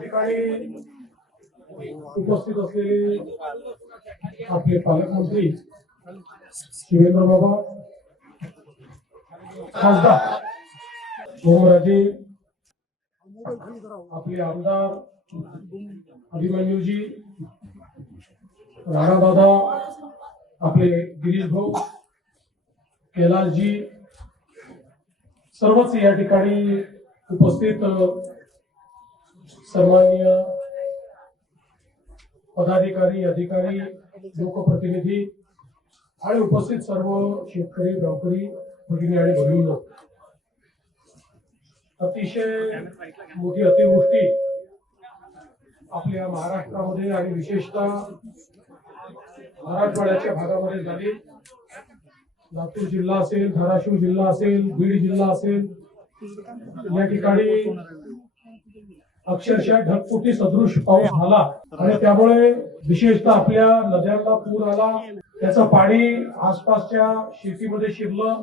ठिकाणी उपस्थित असलेले आपले पालकमंत्री शिवेंद्र बाबा खासदार ओमराजे आपले आमदार अभिमन्यूजी राणादादा आपले गिरीश भाऊ कैलासजी सर्वच या ठिकाणी उपस्थित अ, सन्माननीय पदाधिकारी अधिकारी लोकप्रतिनिधी आणि उपस्थित सर्व शेतकरी गावकरी भगिनी आणि भगिनी अतिशय मोठी अतिवृष्टी आपल्या महाराष्ट्रामध्ये आणि विशेषतः मराठवाड्याच्या भागामध्ये झाली. लातूर जिल्हा असेल धाराशिव जिल्हा असेल बीड जिल्हा असेल या ठिकाणी अक्षरशः ढगफुटी सदृश पाऊस झाला. आणि त्यामुळे विशेषतः आपल्या नद्यांना पूर आला. त्याचं पाणी आसपासच्या शेतीमध्ये शिरलं.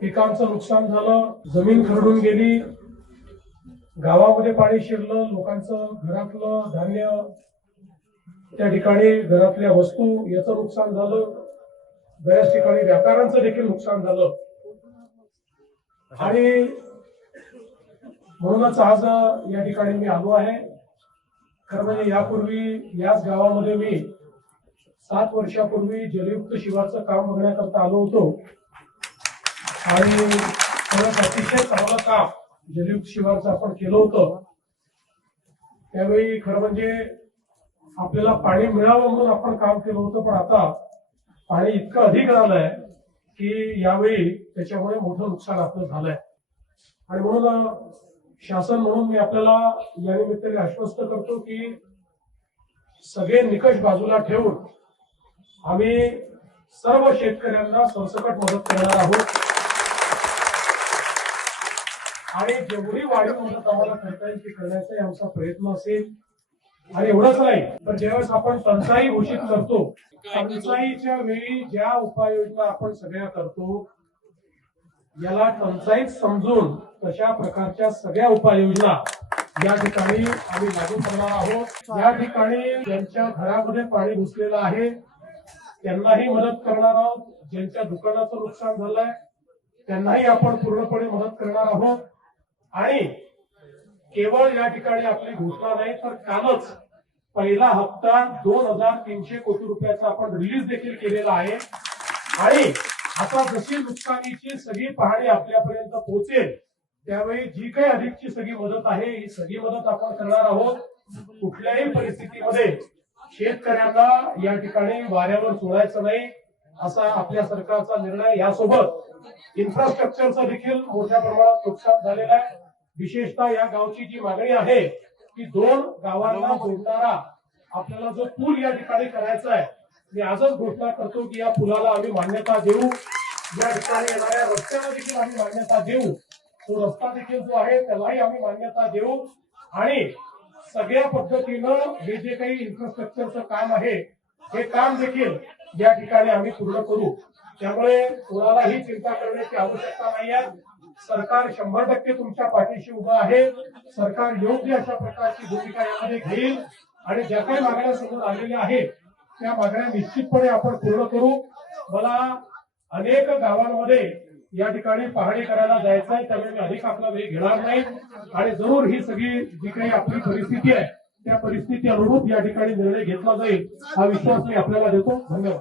पिकांचं नुकसान झालं. जमीन खरडून गेली. गावामध्ये पाणी शिरलं. लोकांचं घरातलं धान्य त्या ठिकाणी घरातल्या वस्तू याचं नुकसान झालं. बऱ्याच ठिकाणी व्यापाऱ्यांचं देखील नुकसान झालं. आणि म्हणूनच आज या ठिकाणी मी आलो आहे. खरं म्हणजे यापूर्वी याच गावामध्ये मी सात वर्षापूर्वी जलयुक्त शिवारचं काम बघण्याकरता आलो होतो. आणि खरंच अतिशय चांगलं काम जलयुक्त शिवारचं आपण केलं होतं. त्यावेळी खरं म्हणजे आपल्याला पाणी मिळावं म्हणून आपण काम केलं होतं पण आता पाणी इतकं अधिक झालंय की यावेळी त्याच्यामुळे मोठं नुकसान आपलं झालंय. आणि म्हणून शासन म्हणून मी आपल्याला या निमित्ताने आश्वस्त करतो की सगळे निकष बाजूला ठेवून आम्ही सर्व शेतकऱ्यांना सरसकट मदत करणार आहोत. आणि जेवढी वाढीव मदत आम्हाला करता येईल ती करण्याचा आमचा प्रयत्न असेल. आणि एवढंच नाही तर ज्यावेळेस आपण टंचाई घोषित करतो टंचाईच्या वेळी ज्या उपाययोजना आपण सगळ्या करतो याला टंचाईत समजून तशा प्रकारच्या सगळ्या उपाययोजना या ठिकाणी आम्ही लागू करणार आहोत. या ठिकाणी ज्यांच्या घरामध्ये पाणी घुसलेलं आहे त्यांनाही मदत करणार आहोत. ज्यांच्या दुकानाचं नुकसान झालंय त्यांनाही आपण पूर्णपणे मदत करणार आहोत. आणि केवळ या ठिकाणी आपली घोषणा नाही तर कालच पहिला हप्ता दोन हजार तीनशे कोटी रुपयाचा आपण रिलीज देखील केलेला आहे. आणि आता जशी नुकसानीची सगळी पाहणी आपल्यापर्यंत पोहोचेल त्यावेळी जी काही अधिकची सगळी मदत आहे ही सगळी मदत आपण करणार आहोत. कुठल्याही परिस्थितीमध्ये शेतकऱ्यांना या ठिकाणी वाऱ्यावर सोडायचं नाही असा आपल्या सरकारचा निर्णय. यासोबत इन्फ्रास्ट्रक्चरचं देखील मोठ्या प्रमाणात नुकसान झालेलं आहे. विशेषतः या गावची जी मागणी आहे की दोन गावांना जोडणारा आपल्याला जो पूल या ठिकाणी करायचा आहे मी आजच घोषणा करतो की या पुलाला आम्ही मान्यता देऊ. या ठिकाणी येणाऱ्या रस्त्याला देखील आम्ही मान्यता देऊ. तो रस्ता देखील जो आहे त्यालाही आम्ही मान्यता देऊ. आणि सगळ्या पद्धतीनं हे जे काही इन्फ्रास्ट्रक्चरचं काम आहे हे काम देखील या ठिकाणी आम्ही पूर्ण करू. त्यामुळे कोणालाही चिंता करण्याची आवश्यकता नाही आहे. सरकार शंभर टक्के तुमच्या पाठीशी उभं आहे. सरकार योग्य अशा प्रकारची भूमिका यामध्ये घेईल. आणि ज्या काही मागण्या समोर आलेल्या आहेत त्या मागण्या निश्चितपणे आपण पूर्ण करू. मला अनेक गावांमध्ये या ठिकाणी पाहणी करायला जायचं आहे त्यामुळे मी अधिक आपला वेळ घेणार नाही. आणि जरूर ही सगळी जी काही आपली परिस्थिती आहे त्या परिस्थिती अनुरूप या ठिकाणी निर्णय घेतला जाईल. हा विश्वास मी आपल्याला देतो. धन्यवाद.